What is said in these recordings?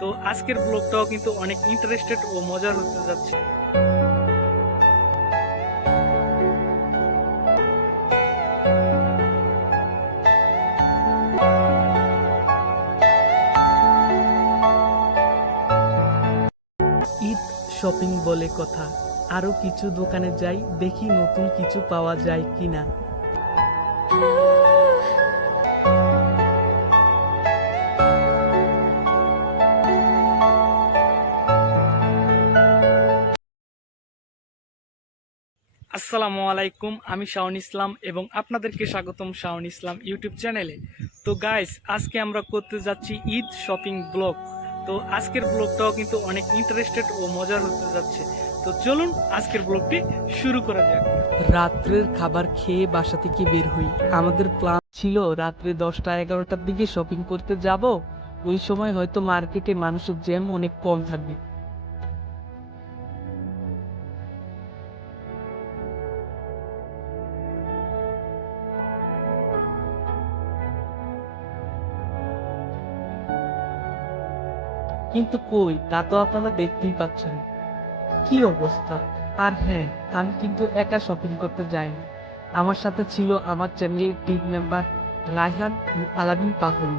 তো আজকের ব্লগটাও কিন্তু অনেক ইন্টারেস্টেড ও মজার হতে যাচ্ছে। ঈদ শপিং বলে কথা। আরও কিছু দোকানে যাই, দেখি নতুন কিছু পাওয়া যায় কিনা। আসসালামু আলাইকুম, আমি শাওন ইসলাম এবং আপনাদেরকে স্বাগতম শাওন ইসলাম ইউটিউব চ্যানেলে। তো গাইস আজকে আমরা করতে যাচ্ছি ঈদ শপিং ব্লগ। তো আজকের ব্লগটাও কিন্তু অনেক ইন্টারেস্টেড ও মজার হতে যাচ্ছে। তো চলুন আজকের ব্লগটি শুরু করা যাক। রাত্রের খাবার খেয়ে বাসা থেকে বের হই। আমাদের প্ল্যান ছিল রাত্রে দশটা এগারোটার দিকে শপিং করতে যাব। ওই সময় হয়তো মার্কেটে মানুষের জ্যাম অনেক কম থাকবে। কিন্তু কই, তা তো আপনারা দেখতেই পাচ্ছেন। কি অবস্থা? আর হ্যাঁ আমি কিন্তু একা শপিং করতে যাইনি। আমার সাথে ছিল আমার চ্যানেলের টিম মেম্বার রায়হান ও আলামিন পাগল।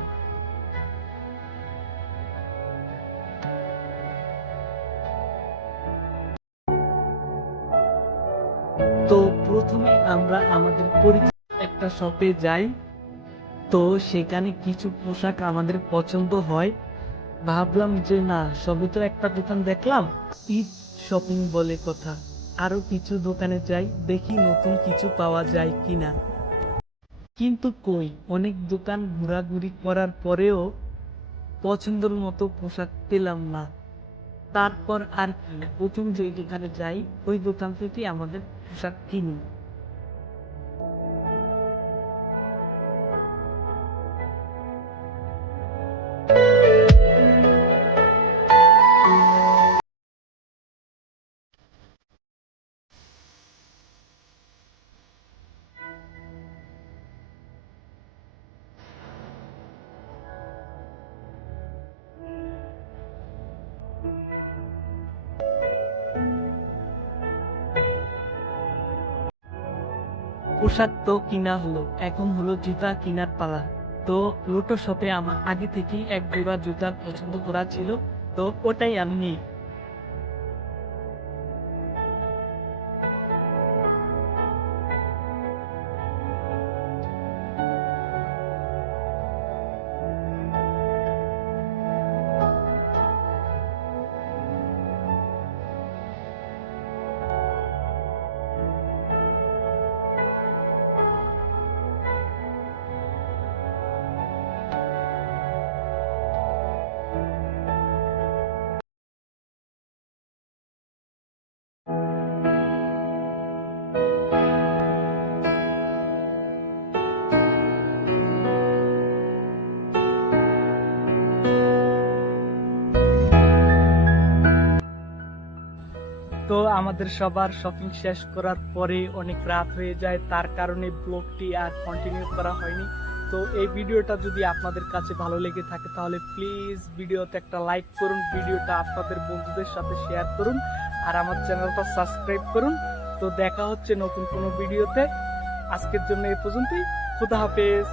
তো প্রথমে আমরা আমাদের পরিচিত একটা শপে যাই। তো সেখানে কিছু পোশাক আমাদের পছন্দ হয়। ভাবলাম যে না সবই তো একটা দোকান দেখলাম। ঈদ শপিং বলে কথা। আরও কিছু দোকানে যাই, দেখি নতুন কিছু পাওয়া যায় কিনা। কিন্তু কই, অনেক দোকান ঘোরাঘুরি করার পরেও পছন্দের মতো পোশাক পেলাম না। তারপর আর প্রথম যে দোকানে যাই, ওই দোকান থেকে আমাদের পোশাক কিনি। পোশাক তো কিনা হলো, এখন হলো জুতা কিনার পালা। তো লোটো শপে আমার আগে থেকেই এক দুবার জুতা পছন্দ করা ছিল, তো ওটাই আমি তো আমাদের সবার শপিং শেষ করার পরে অনেক রাত হয়ে যায়, তার কারণে ব্লগটি আর কন্টিনিউ করা হয়নি। তো এই ভিডিওটা যদি আপনাদের কাছে ভালো লেগে থাকে, তাহলে প্লিজ ভিডিওতে একটা লাইক করুন, ভিডিওটা আপনাদের বন্ধুদের সাথে শেয়ার করুন, আর আমার চ্যানেলটা সাবস্ক্রাইব করুন। তো দেখা হচ্ছে নতুন কোনো ভিডিওতে। আজকের জন্য এ পর্যন্তই। খুদা হাফেজ।